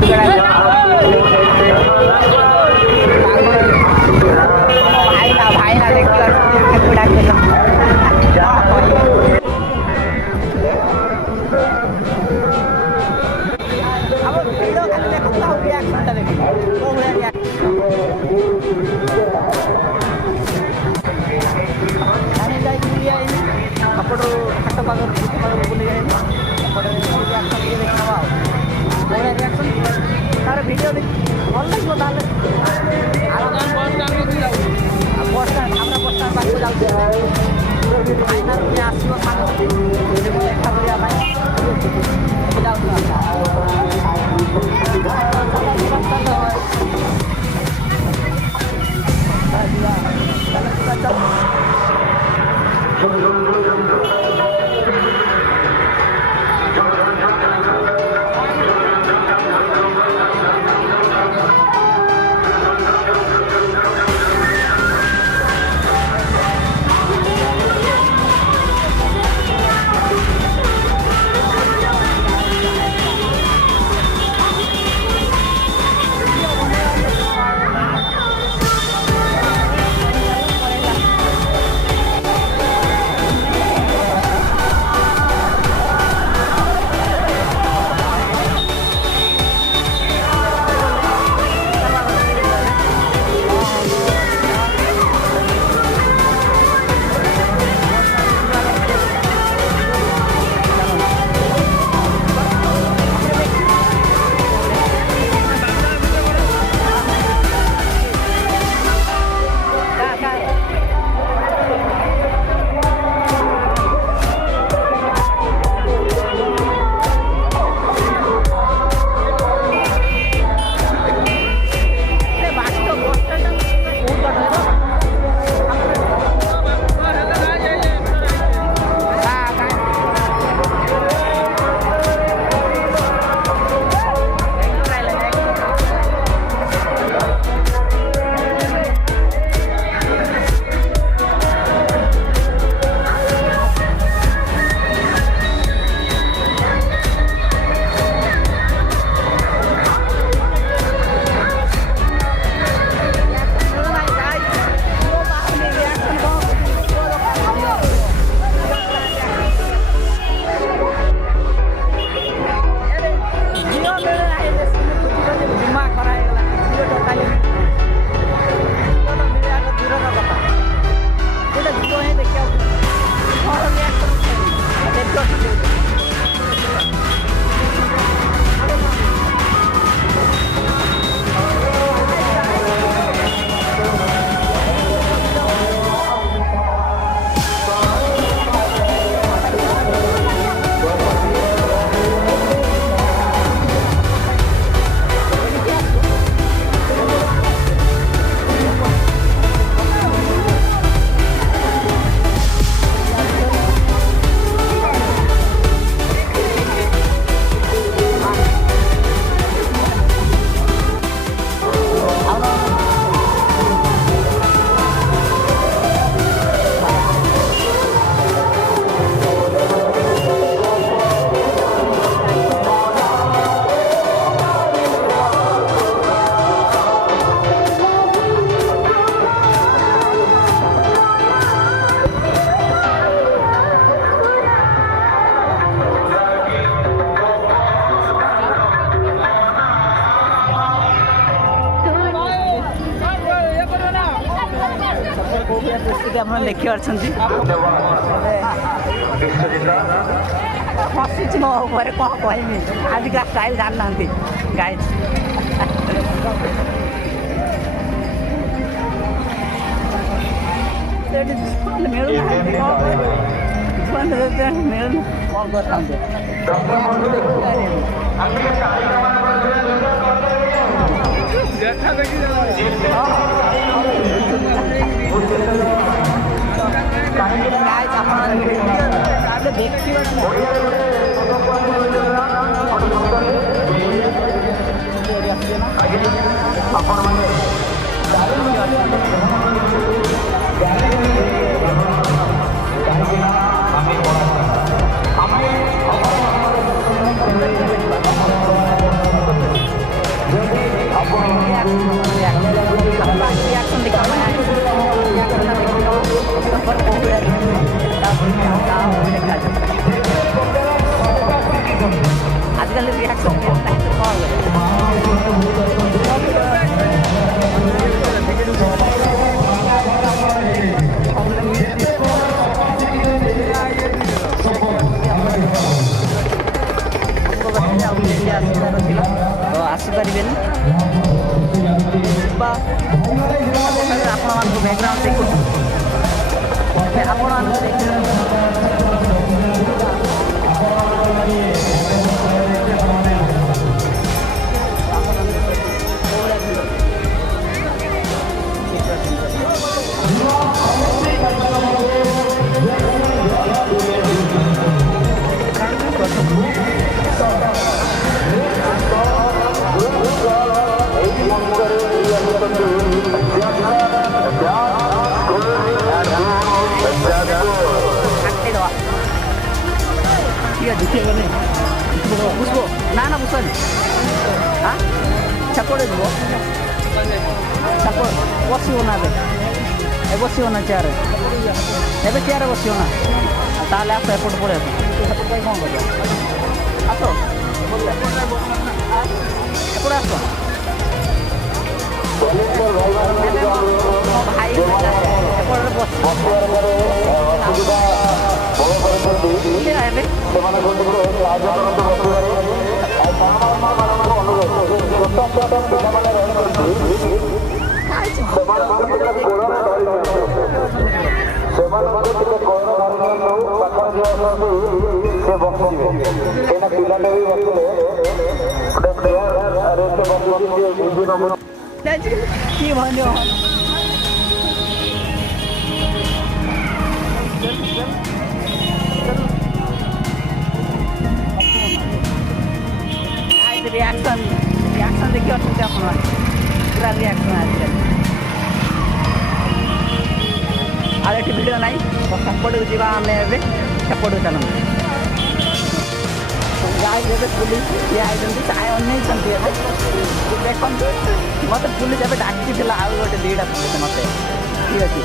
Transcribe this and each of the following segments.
भाई ना देखिए अपटू हाट पाग बुले रिएक्शन तार भिड भल लगे बस स्टाण आम बस स्टाण पाक जाऊँ फाइनाल आसो साथी देखा देखी हसी मो कौन कहमी आजिका स्टाइल जानना गाइज ଦେଖିପାରିବେନି ବା ଆପଣମାନଙ୍କୁ ବ୍ୟାକଗ୍ରାଉଣ୍ଡ ଦେଖୁଛି ଆପଣମାନଙ୍କୁ बुझ्बो ना बुझ्छ नि छप्पड़े बुझ्बो छप्पड़ बसियो ना ए बसियो ना चेयर एबे चेयर बसियो ना ताले आस एपट पड़े सेपट कौन कर आस एपट आस भाई एपट बस रिएक्शन देखिए पूरा रिएक्शन आज ये वीडियो ना सेपट जा आम सेपट चल पुलिस ये चाय अन देखो मत पुलिस एवं डाकी आउ गोटे दुईटा पुलिस मत ठीक अच्छे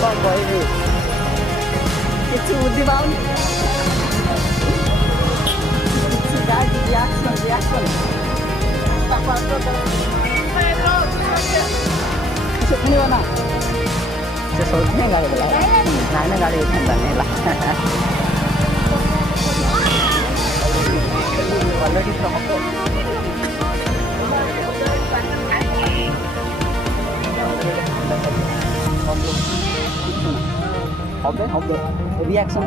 कौन कह किसी बुद्धि पाऊनी रिएक्शन शुणी ना से सोचने गाड़ी बोला ना गाड़ी उठा हबे हबे रिएक्शन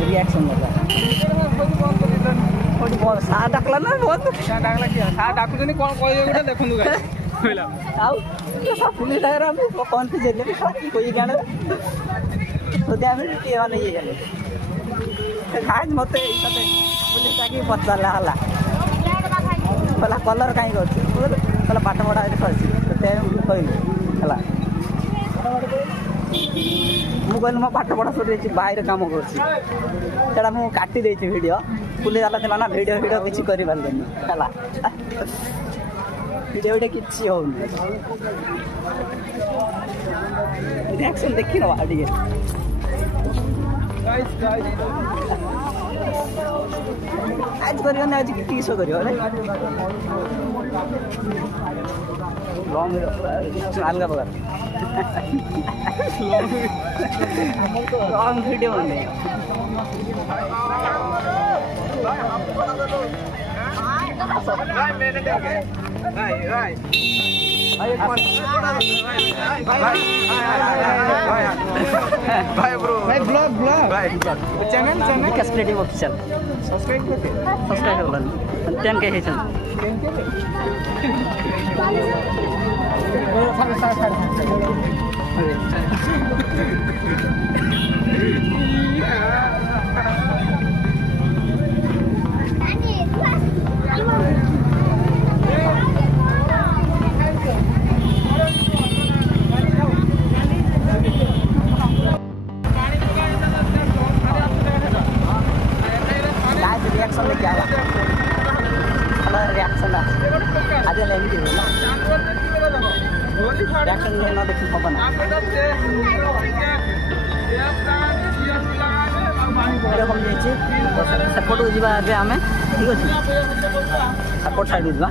रिएक्शन सार डाकला ना बहुत सार डाकुनी कौन कह देखु पुलिस कौन कोई जाने मैंने ये मत पुलिस आगे पचारा है कहला कलर कहीं कहला पाठ पढ़ा कहली मुझे मो पाठ पढ़ा सर बाहर कम कर काटी वीडियो पुलिस वाला था ना वीडियो वीडियो किसी कर वीडियो वीडियो किसी हो रिएक्शन देखी ना टे आज कर आज कि शो कर अलग प्रकार लॉन्ग वीडियो बने भाई ब्रो भाई ब्लॉग चैनल विकास क्रिएटिव ऑफिशियल सब्सक्राइब कर 10K है रिएक्शन लेके आवा रिएक्शन आज लेंगे ना रिएक्शन ना देखी पवन एरकम सेपट को जावा आम ठीक अच्छे सेपट साइड को जावा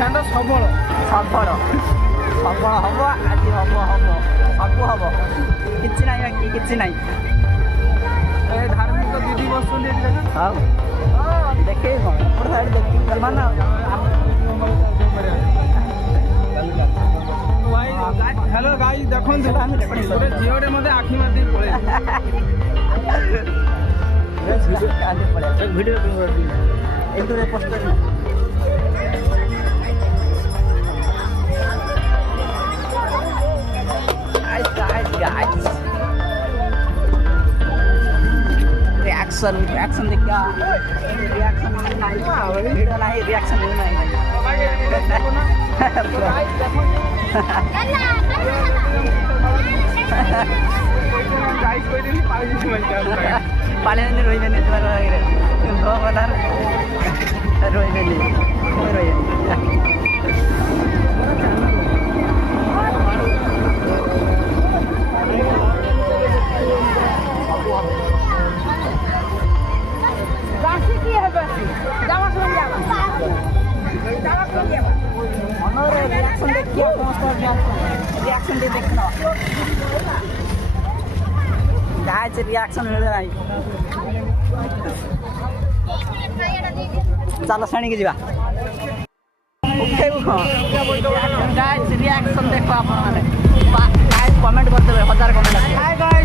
ଶାନ୍ତ ସବଳ ସବଳ ସବଳ ହବ ଆଜି ହବ ସବୁ ହବ କିଛି ନାହିଁ ବାକି କିଛି ନାହିଁ ଏ ଧାର୍ମିକ ଦିଦି ବସୁଛନ୍ତି ଏଠି ଦେଖ। ହଉ ଦେଖେଇ କ'ଣ ଏପଟ ସାଇଡ୍ ଦେଖିକି କରିବା ନା ହ୍ୟାଲୋ ଗାଇ ଦେଖନ୍ତୁ ଆମେ ରେକର୍ଡିଂ ଗୋଟେ ଝିଅଟେ ମୋତେ ଆଖି ମାରି ପଳେଇ ଭିଡ଼ିଓ ଏଇଥିରେ ପୋଷ୍ଟ କରିବି guys reaction देखा reaction नहीं वीडियो नहीं reaction नहीं पाले नहीं रोई मैंने तुम्हारा दो बता रोई मैंने रोई रिएक्शन देखिए रिएक्शन देखना गाइस रिएक्शन मिल रहा है चलो श्रेणी की जीवा गाइस रिएक्शन देखो आप कमेंट करते 1000 कमेंट